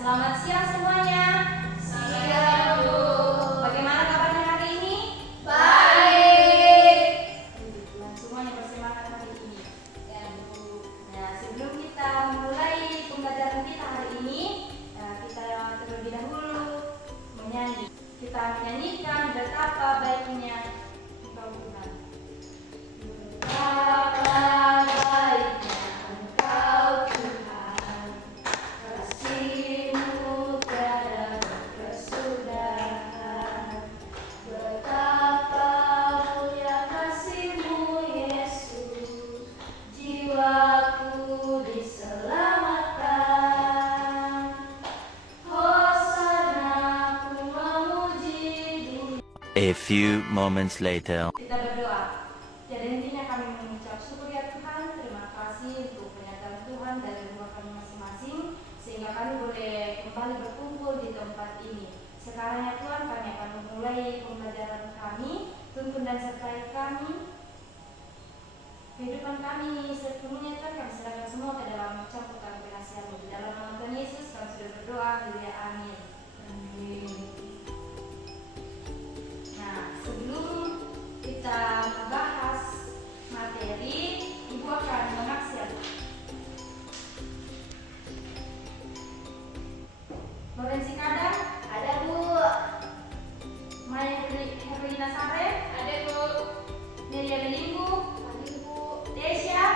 Selamat siang semuanya. Siang, Bu. Bagaimana kabarnya hari ini? Baik. Semuanya bersemangat hari ini. Ya, Bu. Nah, sebelum kita memulai pembelajaran kita hari ini, kita terlebih dahulu menyanyi. Kita menyanyikan betapa baiknya Engkau Tuhan. Betapa baiknya Engkau Tuhan, kasih-Mu tiada berkesudahan. Betapa mulia kasih-Mu Yesus, jiwaku diselamatkan. Hosana ku memuji Dia. A few moments later. Kita berdoa. Tiada hentinya kami mengucap syukur ya Tuhan. Terima kasih untuk penyertaan Tuhan dari rumah kami masing-masing, sehingga kami boleh kembali berkumpul di tempat ini. Sekarang ya Tuhan, kami akan memulai pembelajaran kami. Tuntun dan sertai kami. Kehidupan kami sepenuhnya Tuhan, kami serahkan semua ke dalam campur tangan penasihat-Mu. Di dalam nama Tuhan Yesus kami sudah berdoa. Haleluya, amin. Amin. Nah, sebelum kita membahas materi, Ibu akan mengaksikan. Lorenzi Kadang, Ada, Bu. Maya Herlina Sare, Ada, Bu. Nelia Melinggu, Ada, Bu. Tesya,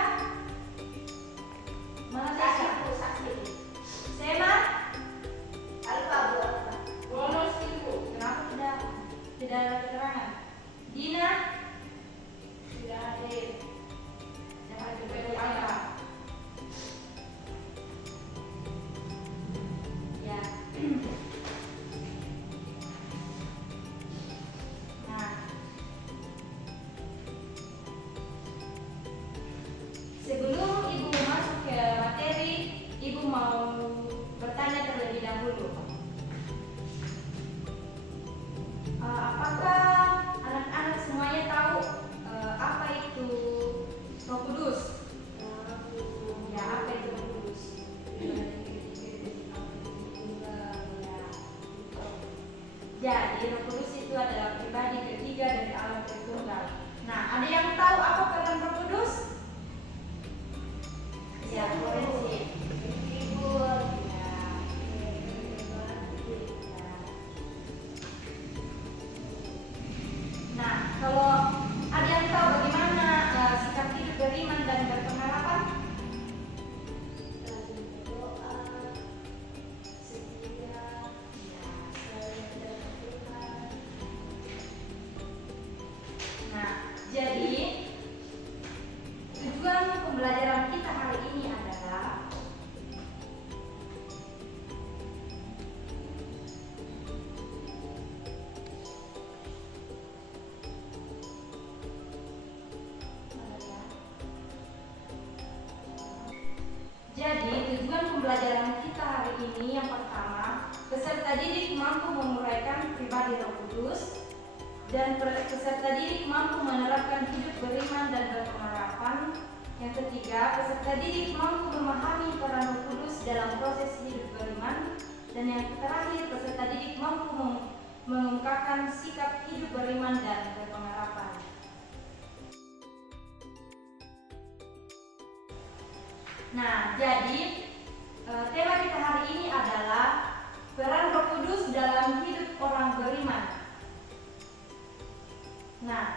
mana Tesya? Saksi, Bu. Saksi. Sema, Alfa, Bu. Alfa. bonus Ibu. Kenapa tidak ada keterangan? Dina, Tidak hadir. yang ada di bawah angka. Ya. Nah, sebelum Ibu masuk ke materi, Ibu mau bertanya terlebih dahulu. Apakah anak-anak semuanya tahu apa itu Roh Kudus? Ya, apa itu Roh Kudus? Jadi Roh Kudus itu adalah pribadi ketiga dari Allah Tritunggal. Nah, ada yang tahu apa peran Roh Kudus? Ya, boleh sih. Ibu. Nah, kalau ada yang tahu bagaimana sikap hidup beriman dan berpengharapan? Berdoa, setia, saling Tuhan. Nah, jadi tujuan pembelajaran kita hari ini adalah pembelajaran kita hari ini yang pertama, peserta didik mampu menguraikan pribadi Roh Kudus, dan peserta didik mampu menerapkan hidup beriman dan berpengharapan. Yang ketiga, peserta didik mampu memahami peran Roh Kudus dalam proses hidup beriman. Dan yang terakhir, peserta didik mampu mengungkapkan sikap hidup beriman dan berpengharapan. Nah, jadi tema kita hari ini adalah peran Roh Kudus dalam hidup orang beriman. Nah,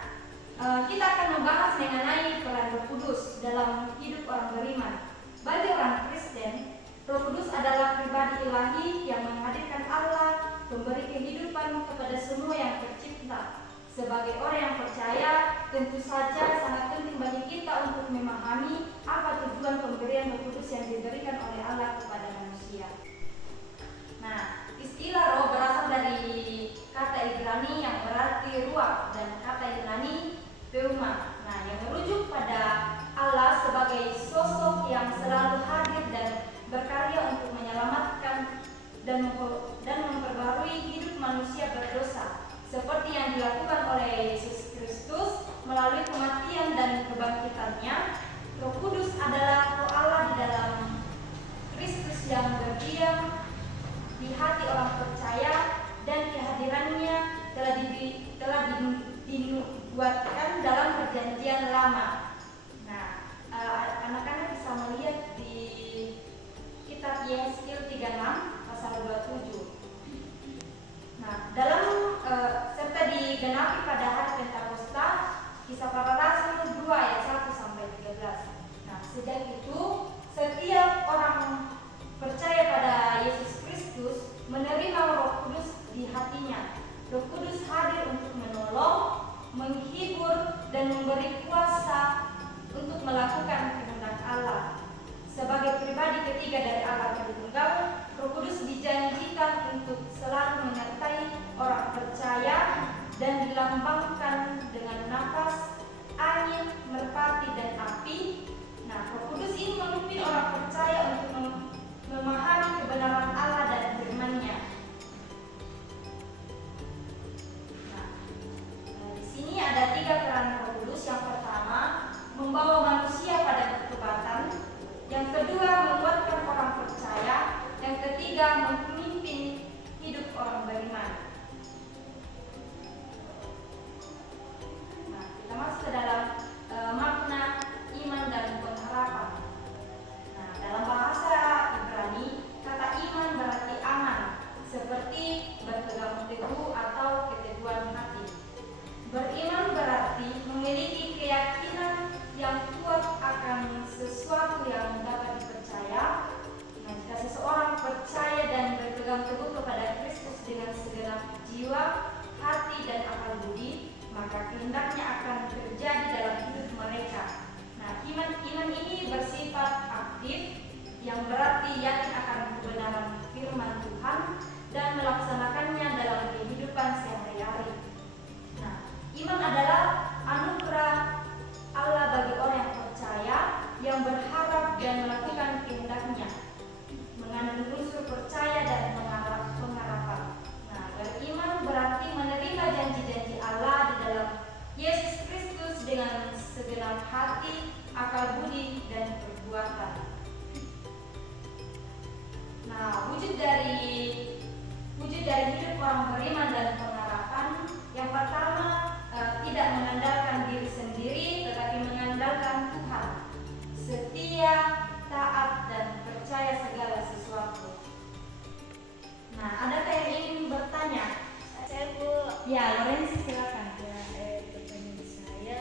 kita akan membahas mengenai peran Roh Kudus dalam hidup orang beriman. Bagi orang Kristen, Roh Kudus adalah pribadi ilahi yang menghadirkan Allah, memberi kehidupan kepada semua yang tercipta. Sebagai orang yang percaya, tentu saja sangat penting bagi kita untuk memahami apa tujuan pemberian Roh Kudus yang diberikan oleh Allah kepada manusia. Nah, istilah roh berasal dari kata Ibrani yang berarti ruah dan kata Yunani pneuma. Nah, yang merujuk pada Allah sebagai sosok yang selalu hadir dan berkarya untuk menyelamatkan dan memperbarui hidup manusia berdosa, seperti yang dilakukan oleh Yesus Kristus melalui kematian dan kebangkitannya. Roh Kudus adalah roh Allah di dalam Kristus yang berdiam melakukan kehendak Allah. Sebagai pribadi ketiga dari Allah Tritunggal, Roh Kudus dijanjikan untuk selalu menyertai orang percaya dan dilambangkan dengan nafas, angin, merpati, dan api. Nah, Roh Kudus ini memimpin orang percaya untuk memahami kebenaran Allah dan firman-Nya. Nah, di sini ada 3 peran Roh Kudus. Yang pertama, membawa manusia pada pertobatan. Yang kedua, menguatkan orang percaya. Yang ketiga, memimpin hidup orang beriman. Nah, kita masuk ke dalam makna iman dan pengharapan. Nah, dalam bahasa Ibrani, kata iman berarti aman, seperti berpegang teguh atau keteguhan hati. Beriman berarti memiliki keyakinan yang kuat akan sesuatu yang dapat dipercaya. Nah, jika seseorang percaya dan berpegang teguh kepada Kristus dengan segenap jiwa, hati, dan akal budi, maka kehendaknya akan terjadi dalam hidup mereka. Nah, iman ini bersifat aktif, yang berarti yakin akan kebenaran firman Tuhan dan melaksanakannya dalam kehidupan sehari-hari. Nah, iman adalah anugerah Allah bagi orang yang percaya, yang berharap dan melakukan kehendak-Nya, mengandung unsur percaya dan pengharapan. Nah, beriman berarti menerima janji-janji Allah di dalam Yesus Kristus dengan segenap hati, akal budi, dan perbuatan. Nah, wujud dari hidup orang beriman dan pengharapan, yang pertama, tidak mengandalkan diri sendiri, tetapi mengandalkan Tuhan. Setia, taat, dan percaya segala sesuatu. Nah, adakah yang ingin bertanya? Saya Bu. Ya, Lorenzi silakan. Ya, pertanyaan saya,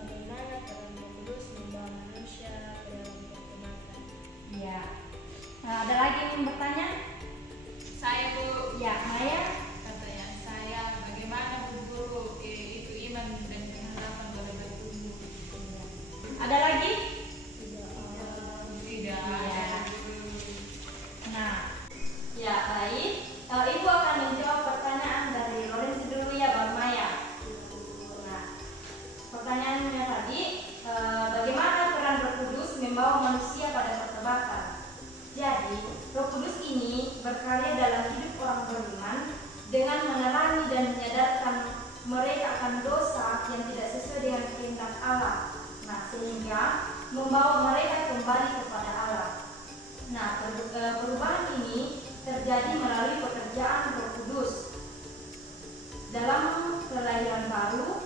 bagaimana peran Roh Kudus membawa manusia ke dalam pertobatan? Ya. Nah, ada lagi yang ingin bertanya? Saya Bu, Ya, Maya. pertanyaan saya, bagaimana Bu Guru itu iman dan pengharapan boleh bertumbuh? Ada lagi? Tidak. Ya. Nah, ya baik. Ibu akan menjawab pertanyaan dari Lorenzi dulu ya, Bang Maya. Nah, pertanyaannya tadi, bagaimana peran Roh Kudus membawa manusia pada pertobatan? Jadi, Roh Kudus ini berkarya dalam hidup orang beriman dengan menerangi dan menyadarkan mereka akan dosa yang tidak sesuai dengan kehendak Allah. Nah, sehingga membawa mereka kembali kepada Allah. Nah, perubahan ini terjadi melalui pekerjaan Roh Kudus dalam kelahiran baru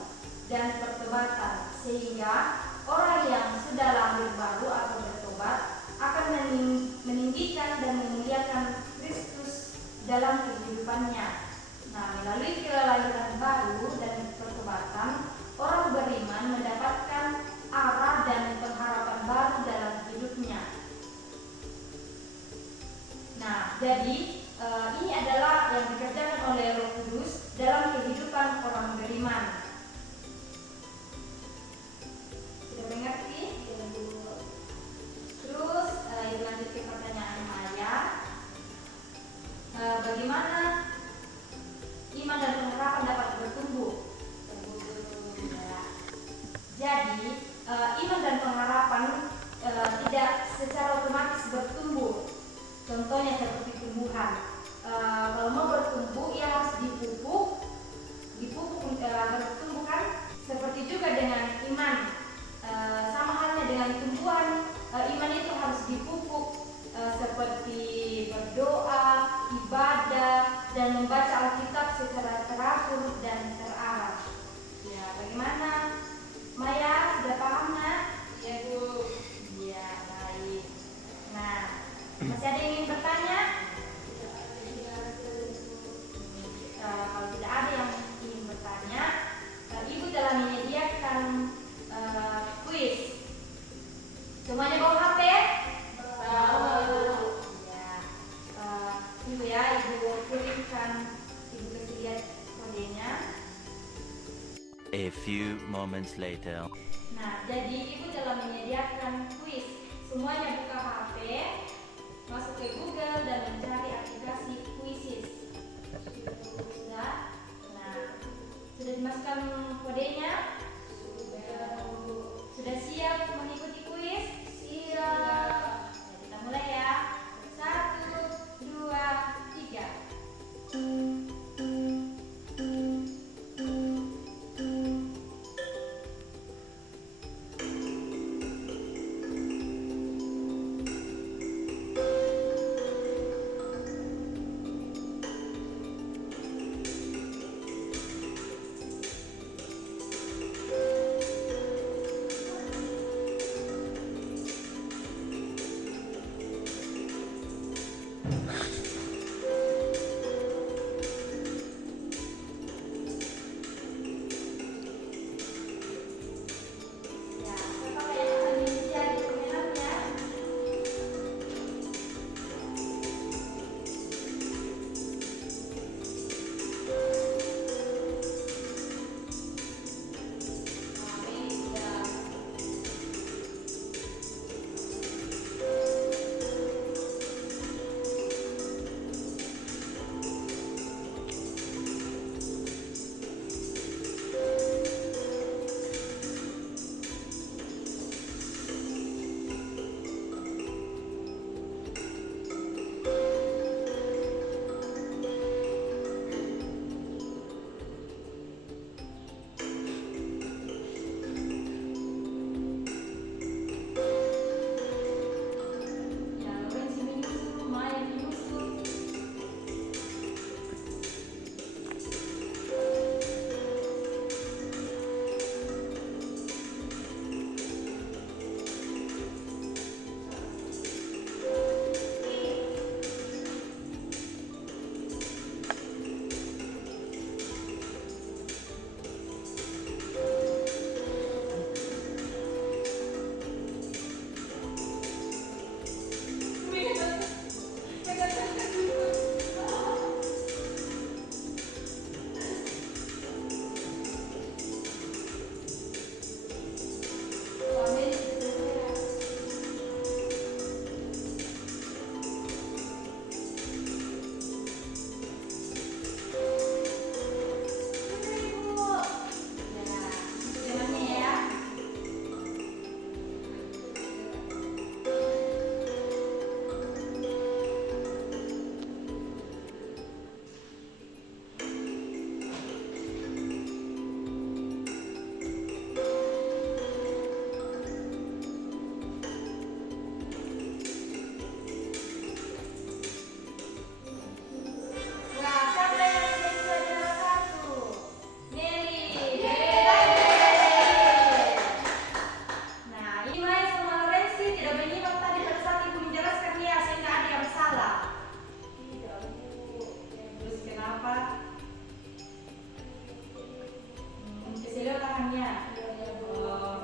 dan pertobatan, sehingga orang yang sudah lahir baru atau bertobat akan meninggikan dan memuliakan Kristus dalam kehidupannya. Nah, melalui kelahiran baru dan pertobatan, orang beriman mendapatkan arah dan pengharapan baru dalam hidupnya. Nah, jadi ini adalah yang dikerjakan oleh Roh Kudus dalam kehidupan orang beriman. Sudah mengerti? Terus lanjut ke pertanyaan Maya. Bagaimana iman dan pengharapan dapat bertumbuh? Jadi iman dan pengharapan tidak secara otomatis bertumbuh. Contohnya seperti tumbuhan. Kalau mau bertumbuh, ia harus dipupuk agar bertumbuh kan? Seperti juga dengan iman. Sama halnya dengan tumbuhan, iman itu harus dipupuk seperti berdoa, ibadah, dan membaca Alkitab secara teratur dan terarah. Ya, bagaimana? Maya, sudah paham nak? Iya Bu. Iya, baik. Nah, masih ada yang ingin bertanya? Kalau tidak ada yang ingin bertanya, Ibu telah menyediakan kuis. Semuanya bawa HP? Ya. Ibu ya, Ibu kirimkan, Ibu kasih lihat kodenya. A few moments later. Nah, Nah, jadi Ibu telah menyediakan kuis. Semuanya buka HP, masuk ke Google dan mencari aplikasi Quizizz. Sudah? Nah, sudah dimasukkan kodenya? Sudah siap mengikuti kuis? Siap. Nah, kita mulai ya. 1, 2, 3. Ya, siapa yang akan menjadi pemenangnya? Nah, ini sudah. Ya, Lorenzi menyusul, Maya menyusul. Nah, siapa yang menjadi juara satu? Mary. Nah, ini Maya sama Lorenzi tidak menyimak tadi pada saat Ibu menjelaskan ya, sehingga ada yang salah. Tidak, Bu. Terus kenapa? Kasih lihat tangannya. Oh.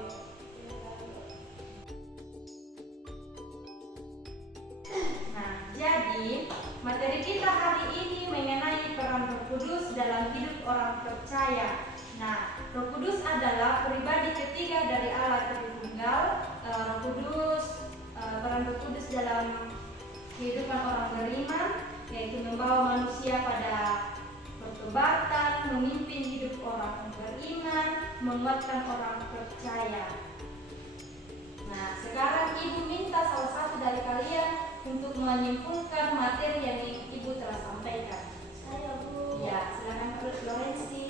Nah, jadi materi kita hari ini mengenai peran Roh Kudus dalam hidup orang percaya. Nah, Roh Kudus adalah pribadi ketiga dari Allah Tritunggal. Roh Kudus, peran Roh Kudus dalam kehidupan orang beriman, yaitu membawa manusia pada pertobatan, memimpin hidup orang beriman, menguatkan orang percaya. Nah, sekarang Ibu minta salah satu dari kalian untuk menyimpulkan materi yang Ibu telah sampaikan. Saya, Bu. Ya, silakan Lorenzi.